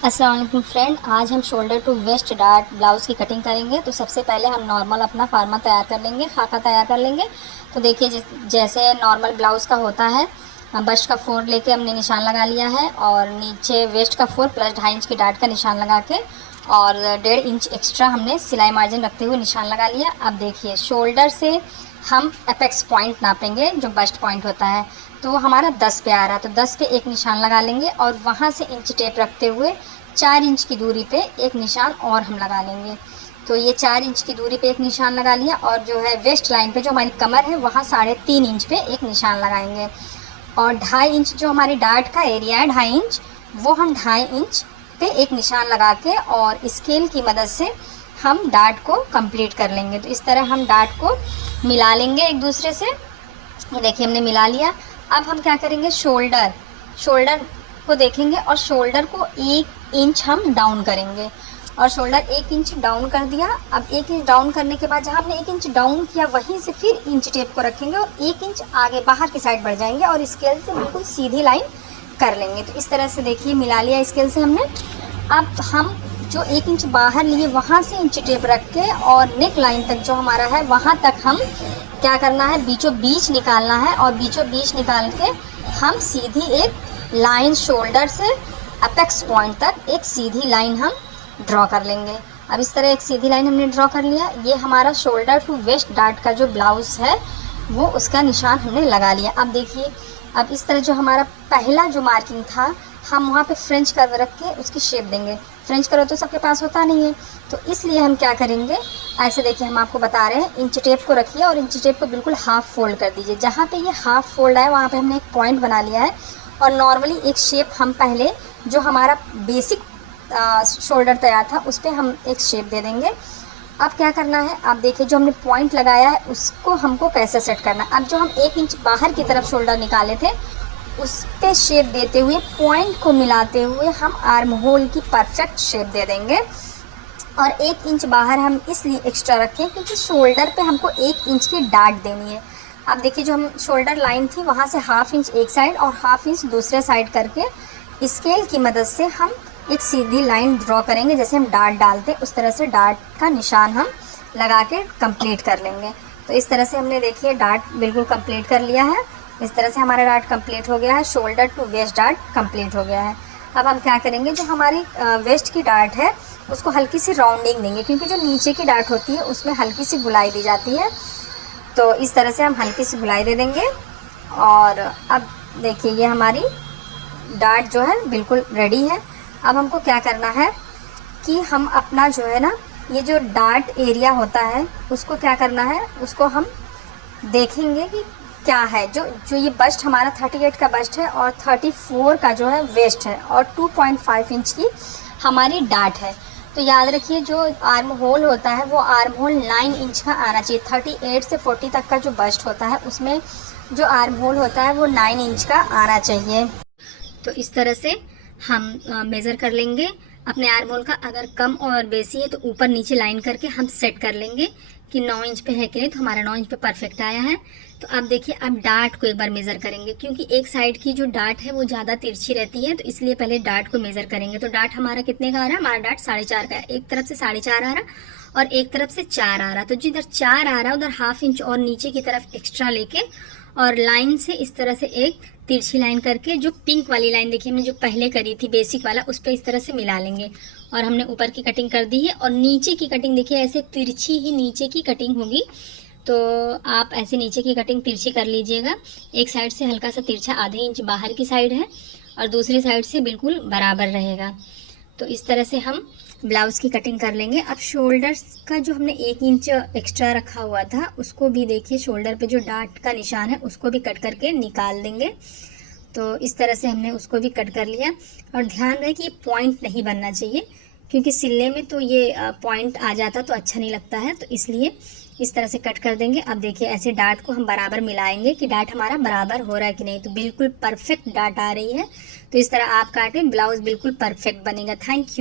अस्सलाम वालेकुम फ्रेंड, आज हम shoulder to waist dart blouse की कटिंग करेंगे। तो सबसे पहले हम नॉर्मल अपना फार्मा तैयार कर लेंगे, खाका तैयार कर लेंगे। तो देखिए जैसे नॉर्मल ब्लाउज़ का होता है, बस्ट का 4 लेके हमने निशान लगा लिया है और नीचे वेस्ट का 4 प्लस 2.5 इंच की डार्ट का निशान लगा के और 1.5 इंच एक्स्ट्रा हमने सिलाई मार्जिन रखते हुए निशान लगा लिया। अब देखिए शोल्डर से हम अपेक्स पॉइंट नापेंगे, जो बस्ट पॉइंट होता है, तो वो हमारा 10 पे आ रहा है। तो 10 पे एक निशान लगा लेंगे और वहाँ से इंच टेप रखते हुए 4 इंच की दूरी पे एक निशान और हम लगा लेंगे। तो ये 4 इंच की दूरी पे एक निशान लगा लिया और जो है वेस्ट लाइन पे जो हमारी कमर है वहाँ 3.5 इंच पे एक निशान लगाएंगे और 2.5 इंच जो हमारी डार्ट का एरिया है 2.5 इंच, वो हम 2.5 इंच पे एक निशान लगा के और स्केल की मदद से हम डार्ट को कंप्लीट कर लेंगे। तो इस तरह हम डार्ट को मिला लेंगे एक दूसरे से। ये देखिए हमने मिला लिया। अब हम क्या करेंगे, शोल्डर को देखेंगे और शोल्डर को 1 इंच हम डाउन करेंगे और शोल्डर 1 इंच डाउन कर दिया। अब 1 इंच डाउन करने के बाद जहाँ हमने 1 इंच डाउन किया वहीं से फिर इंच टेप को रखेंगे और 1 इंच आगे बाहर की साइड बढ़ जाएंगे और स्केल से बिल्कुल सीधी लाइन कर लेंगे। तो इस तरह से देखिए मिला लिया स्केल से हमने। अब हम जो 1 इंच बाहर लिए वहाँ से इंच टेप रख के और नेक लाइन तक जो हमारा है वहाँ तक हम क्या करना है, बीचों बीच निकालना है और बीचों बीच निकाल के हम सीधी एक लाइन शोल्डर से अपेक्स पॉइंट तक एक सीधी लाइन हम ड्रॉ कर लेंगे। अब इस तरह एक सीधी लाइन हमने ड्रॉ कर लिया। ये हमारा शोल्डर टू वेस्ट डार्ट का जो ब्लाउज़ है वो उसका निशान हमने लगा लिया। अब देखिए, अब इस तरह जो हमारा पहला जो मार्किंग था हम वहाँ पे फ्रेंच कर्व रख के उसकी शेप देंगे। फ्रेंच कर्व तो सबके पास होता नहीं है, तो इसलिए हम क्या करेंगे, ऐसे देखिए हम आपको बता रहे हैं, इंच टेप को रखिए और इंच टेप को बिल्कुल हाफ़ फोल्ड कर दीजिए। जहाँ पे ये हाफ़ फोल्ड है वहाँ पे हमने एक पॉइंट बना लिया है और नॉर्मली एक शेप हम पहले जो हमारा बेसिक शोल्डर तैयार था उस पर हम एक शेप दे देंगे। अब क्या करना है, आप देखिए जो हमने पॉइंट लगाया है उसको हमको कैसे सेट करना है। अब जो हम 1 इंच बाहर की तरफ शोल्डर निकाले थे उस पे शेप देते हुए पॉइंट को मिलाते हुए हम आर्म होल की परफेक्ट शेप दे देंगे। और 1 इंच बाहर हम इसलिए एक्स्ट्रा रखें क्योंकि शोल्डर पे हमको 1 इंच की डार्ट देनी है। अब देखिए जो हम शोल्डर लाइन थी वहाँ से 1/2 इंच एक साइड और 1/2 इंच दूसरे साइड करके स्केल की मदद से हम एक सीधी लाइन ड्रॉ करेंगे। जैसे हम डार्ट डालते उस तरह से डार्ट का निशान हम लगा के कंप्लीट कर लेंगे। तो इस तरह से हमने देखिए डार्ट बिल्कुल कंप्लीट कर लिया है। इस तरह से हमारा डार्ट कंप्लीट हो गया है, shoulder to waist dart complete हो गया है। अब हम क्या करेंगे, जो हमारी वेस्ट की डार्ट है उसको हल्की सी राउंडिंग देंगे क्योंकि जो नीचे की डार्ट होती है उसमें हल्की सी गुलाई दी जाती है। तो इस तरह से हम हल्की सी गुलाई दे देंगे और अब देखिए ये हमारी डार्ट जो है बिल्कुल रेडी है। अब हमको क्या करना है कि हम अपना जो है ना, ये जो डार्ट एरिया होता है उसको क्या करना है, उसको हम देखेंगे कि क्या है। जो ये बस्ट हमारा 38 का बस्ट है और 34 का जो है वेस्ट है और 2.5 इंच की हमारी डार्ट है। तो याद रखिए जो आर्म होल होता है वो आर्म होल 9 इंच का आना चाहिए। 38 से 40 तक का जो बस्ट होता है उसमें जो आर्म होल होता है वो 9 इंच का आना चाहिए। तो इस तरह से हम मेज़र कर लेंगे अपने आर्म होल का। अगर कम और बेसी है तो ऊपर नीचे लाइन करके हम सेट कर लेंगे कि 9 इंच पे है कि नहीं। तो हमारा 9 इंच पे परफेक्ट आया है। तो अब देखिए अब डार्ट को एक बार मेज़र करेंगे क्योंकि एक साइड की जो डार्ट है वो ज़्यादा तिरछी रहती है, तो इसलिए पहले डार्ट को मेज़र करेंगे। तो डार्ट हमारा कितने का आ रहा है, हमारा डार्ट 4.5 का है। एक तरफ से 4.5 आ रहा और एक तरफ से 4 आ रहा। तो जिधर 4 आ रहा है उधर 1/2 इंच और नीचे की तरफ एक्स्ट्रा लेके और लाइन से इस तरह से एक तिरछी लाइन करके जो पिंक वाली लाइन देखिए हमने जो पहले करी थी बेसिक वाला उस पर इस तरह से मिला लेंगे और हमने ऊपर की कटिंग कर दी है। और नीचे की कटिंग देखिए ऐसे तिरछी ही नीचे की कटिंग होगी, तो आप ऐसे नीचे की कटिंग तिरछी कर लीजिएगा। एक साइड से हल्का सा तिरछा, आधे इंच बाहर की साइड है और दूसरी साइड से बिल्कुल बराबर रहेगा। तो इस तरह से हम ब्लाउज़ की कटिंग कर लेंगे। अब शोल्डर्स का जो हमने 1 इंच एक्स्ट्रा रखा हुआ था उसको भी देखिए शोल्डर पे जो डार्ट का निशान है उसको भी कट करके निकाल देंगे। तो इस तरह से हमने उसको भी कट कर लिया और ध्यान रहे कि ये पॉइंट नहीं बनना चाहिए क्योंकि सिलने में तो ये पॉइंट आ जाता तो अच्छा नहीं लगता है, तो इसलिए इस तरह से कट कर देंगे। अब देखिए ऐसे डार्ट को हम बराबर मिलाएंगे कि डार्ट हमारा बराबर हो रहा है कि नहीं। तो बिल्कुल परफेक्ट डार्ट आ रही है। तो इस तरह आप काटें, ब्लाउज़ बिल्कुल परफेक्ट बनेगा। Thank you.